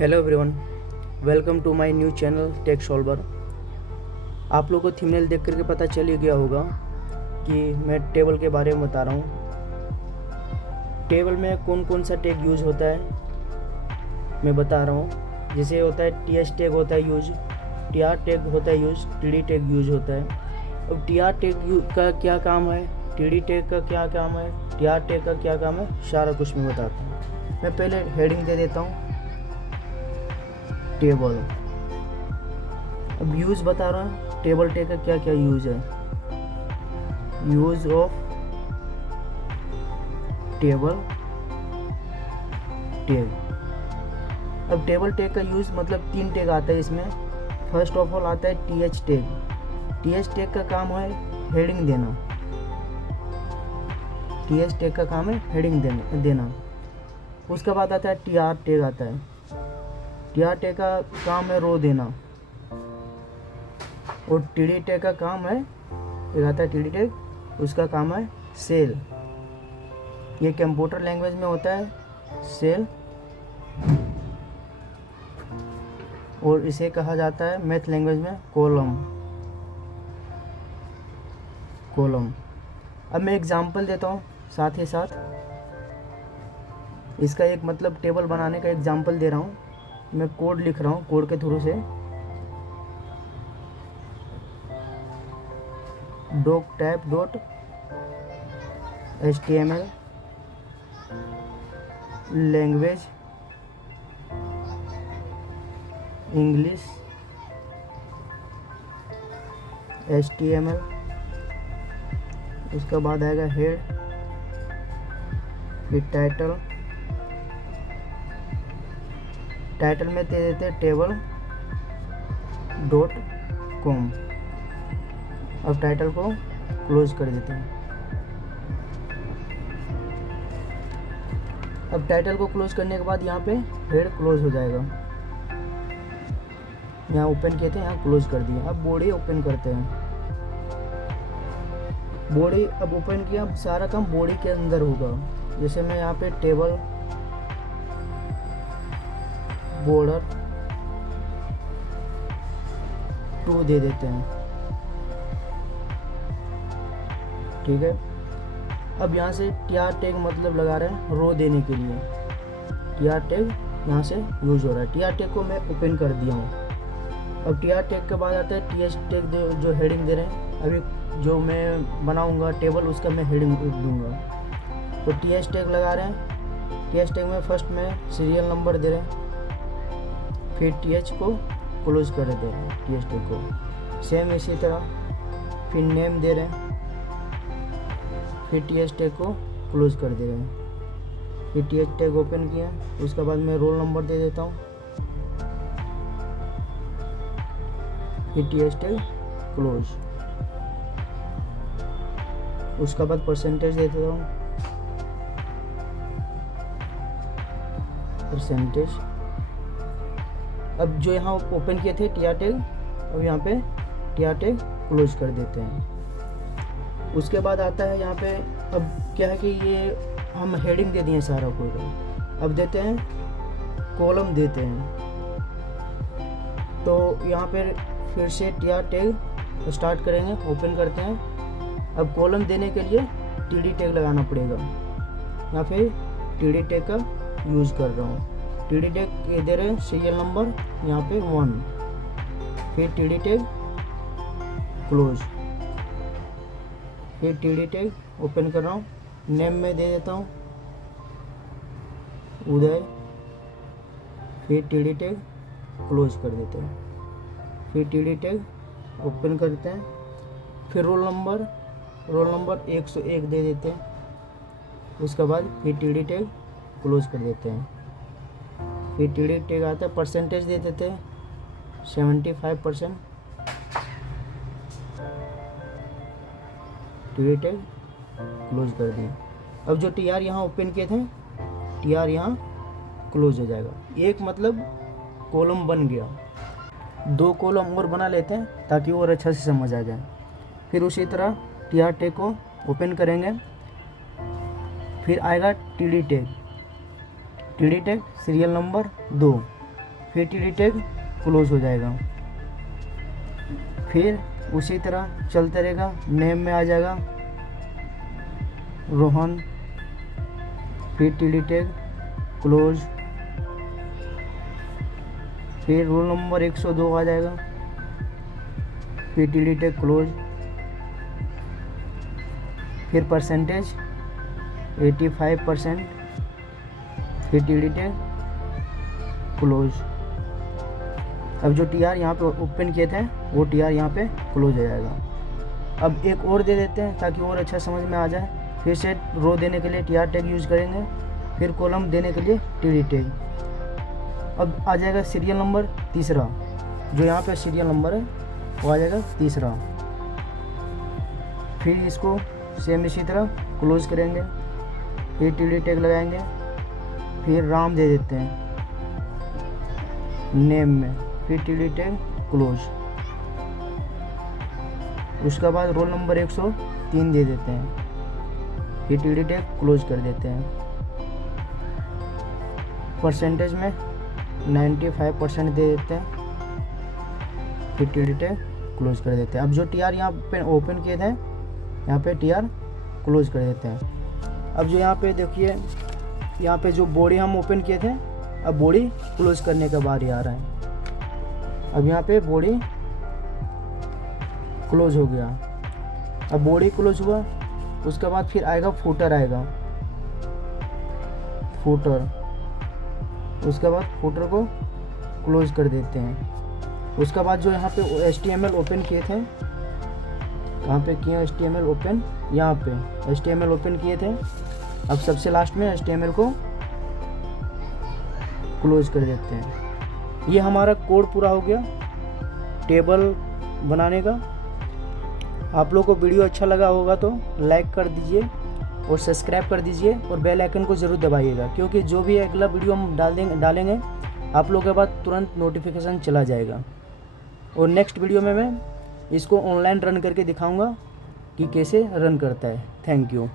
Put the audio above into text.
Hello everyone, welcome to my new channel tech solver. आप लोगों को थंबनेल देख करके पता चल ही गया होगा कि मैं टेबल के बारे में बता रहा हूँ। टेबल में कौन कौन सा टैग यूज़ होता है मैं बता रहा हूँ। जैसे होता है टीएस टैग होता है यूज, टीआर टैग होता है यूज, टीडी टैग यूज होता है। अब टीआर टैग का क्या काम है, टीडी टैग का क्या काम है, टीआर टैग का क्या काम है, सारा कुछ मैं बताता हूँ। मैं पहले हेडिंग दे देता हूँ, टेबल। अब यूज़ बता रहा हूँ टेबल टैग का क्या क्या यूज़ है। Use of table tag. अब टेबल टैग का यूज़ मतलब 3 टैग आता है इसमें। फर्स्ट ऑफ ऑल आता है टीएच टैग। टीएच टैग का काम है हेडिंग देना। टीएच टैग का काम है हेडिंग देना। उसके बाद आता है टीआर टैग आता है। टीआर टैग का काम है रो देना। और टीडी टैग का काम है, एक आता है टीडी टैग, उसका काम है सेल। ये कंप्यूटर लैंग्वेज में होता है सेल, और इसे कहा जाता है मैथ लैंग्वेज में कॉलम। अब मैं एग्जांपल देता हूँ साथ ही साथ। इसका एक मतलब टेबल बनाने का एग्जांपल दे रहा हूँ। मैं कोड लिख रहा हूँ, कोड के थ्रू से। doctype.html language English HTML। उसके बाद आएगा हेड, फिर टाइटल में दे देते हैं table.com। अब टाइटल को क्लोज कर देते हैं। अब टाइटल को क्लोज करने के बाद यहाँ पे हेड क्लोज हो जाएगा। यहाँ ओपन किए थे, यहाँ क्लोज कर दिया। अब बॉडी ओपन करते हैं। बॉडी अब ओपन किया, अब सारा काम बॉडी के अंदर होगा। जैसे मैं यहाँ पे टेबल बॉर्डर 2 दे देते हैं, ठीक है। अब यहाँ से टीआर टैग मतलब लगा रहे हैं रो देने के लिए। टीआर टैग यहाँ से यूज हो रहा है। टीआर टैग को मैं ओपन कर दिया हूँ। अब टीआर टैग के बाद आता है टीएस टैग, जो हेडिंग दे रहे हैं। अभी जो मैं बनाऊंगा टेबल, उसका मैं हेडिंग दूंगा। तो टीएस टैग लगा रहे हैं। टीएस टैग में फर्स्ट में सीरियल नंबर दे रहे हैं, फिर टीएच को क्लोज कर देते हैं, टीएस टैग को। सेम इसी तरह फिर नेम दे रहे हैं, फिर टीएच टैग को क्लोज कर दे रहे हैं। फिर टीएच टैग ओपन किया, उसके बाद मैं रोल नंबर दे देता हूँ, फिर टीएच टैग क्लोज। उसके बाद परसेंटेज दे देता हूँ, परसेंटेज। अब जो यहाँ ओपन किए थे टीआर टैग, अब यहाँ पे टीआर टैग क्लोज कर देते हैं। उसके बाद आता है यहाँ पे, अब क्या है कि ये हम हेडिंग दे दिए सारा कोड। अब देते हैं कॉलम देते हैं। तो यहाँ पे फिर से टीआर टैग स्टार्ट करेंगे, ओपन करते हैं। अब कॉलम देने के लिए टीडी टैग लगाना पड़ेगा। यहाँ पे टीडी टैग का यूज़ कर रहा हूँ। टीडी टैग दे रहे हैं सीरियल नंबर यहाँ पे 1, फिर टीडी टैग क्लोज, फिर टीडी टैग ओपन कर रहा हूँ। नेम में दे देता हूँ उदय, फिर टीडी टैग क्लोज कर देते हैं। फिर टीडी टैग ओपन करते हैं। फिर रोल नंबर 101 दे देते हैं। उसके बाद फिर टीडी टैग क्लोज कर देते हैं। फिर टीडी टैग आता है, परसेंटेज दे देते हैं 75%। टीडी टैग क्लोज कर दिए। अब जो टीआर यहाँ ओपन किए थे, टीआर यहाँ क्लोज हो जाएगा। एक मतलब कॉलम बन गया। 2 कॉलम और बना लेते हैं ताकि और अच्छा से समझ आ जाए। फिर उसी तरह टीआर टैग को ओपन करेंगे, फिर आएगा TD tag. TD tag serial number 2, फिर टीडी टैग क्लोज हो जाएगा। फिर उसी तरह चलता रहेगा। नेम में आ जाएगा रोहन, फिर टीडी टैग क्लोज, फिर रोल नंबर 102 आ जाएगा, फिर टीडी टैग क्लोज, फिर परसेंटेज 85%, फिर टीडी टैग क्लोज। अब जो टीआर यहाँ पे ओपन किए थे वो टीआर यहाँ पे क्लोज हो जाएगा। अब एक और दे देते हैं ताकि और अच्छा समझ में आ जाए। फिर से रो देने के लिए टीआर टैग यूज़ करेंगे, फिर कॉलम देने के लिए टीडी टैग। अब आ जाएगा सीरियल नंबर तीसरा, जो यहाँ पे सीरियल नंबर है वो आ जाएगा तीसरा। फिर इसको सेम इसी तरह क्लोज करेंगे, फिर टीडी टैग लगाएंगे, फिर राम दे देते हैं नेम में, फिर टीडी टैग क्लोज। उसके बाद रोल नंबर 103 दे देते हैं, फिर टीडी टैग क्लोज कर देते हैं। परसेंटेज में 95% दे देते हैं, फिर टीडी टैग क्लोज कर देते हैं। अब जो टीआर यहाँ पे ओपन किए थे यहाँ पे टीआर क्लोज कर देते हैं। अब जो यहाँ पे देखिए, यहाँ पे जो बॉडी हम ओपन किए थे, अब बॉडी क्लोज करने का बारी आ रहा है। अब यहाँ पे बॉडी क्लोज हो गया। अब बॉडी क्लोज हुआ, उसके बाद फिर आएगा फुटर, आएगा फुटर। उसके बाद फुटर को क्लोज कर देते हैं। उसके बाद जो यहाँ पे HTML ओपन किए थे, कहाँ पे किए HTML ओपन, यहाँ पे HTML ओपन किए थे। अब सबसे लास्ट में HTML को क्लोज कर देते हैं। ये हमारा कोड पूरा हो गया टेबल बनाने का। आप लोग को वीडियो अच्छा लगा होगा तो लाइक कर दीजिए और सब्सक्राइब कर दीजिए और बेल आइकन को ज़रूर दबाइएगा, क्योंकि जो भी अगला वीडियो हम डालेंगे आप लोगों के पास तुरंत नोटिफिकेशन चला जाएगा। और नेक्स्ट वीडियो में मैं इसको ऑनलाइन रन करके दिखाऊंगा कि कैसे रन करता है। Thank you.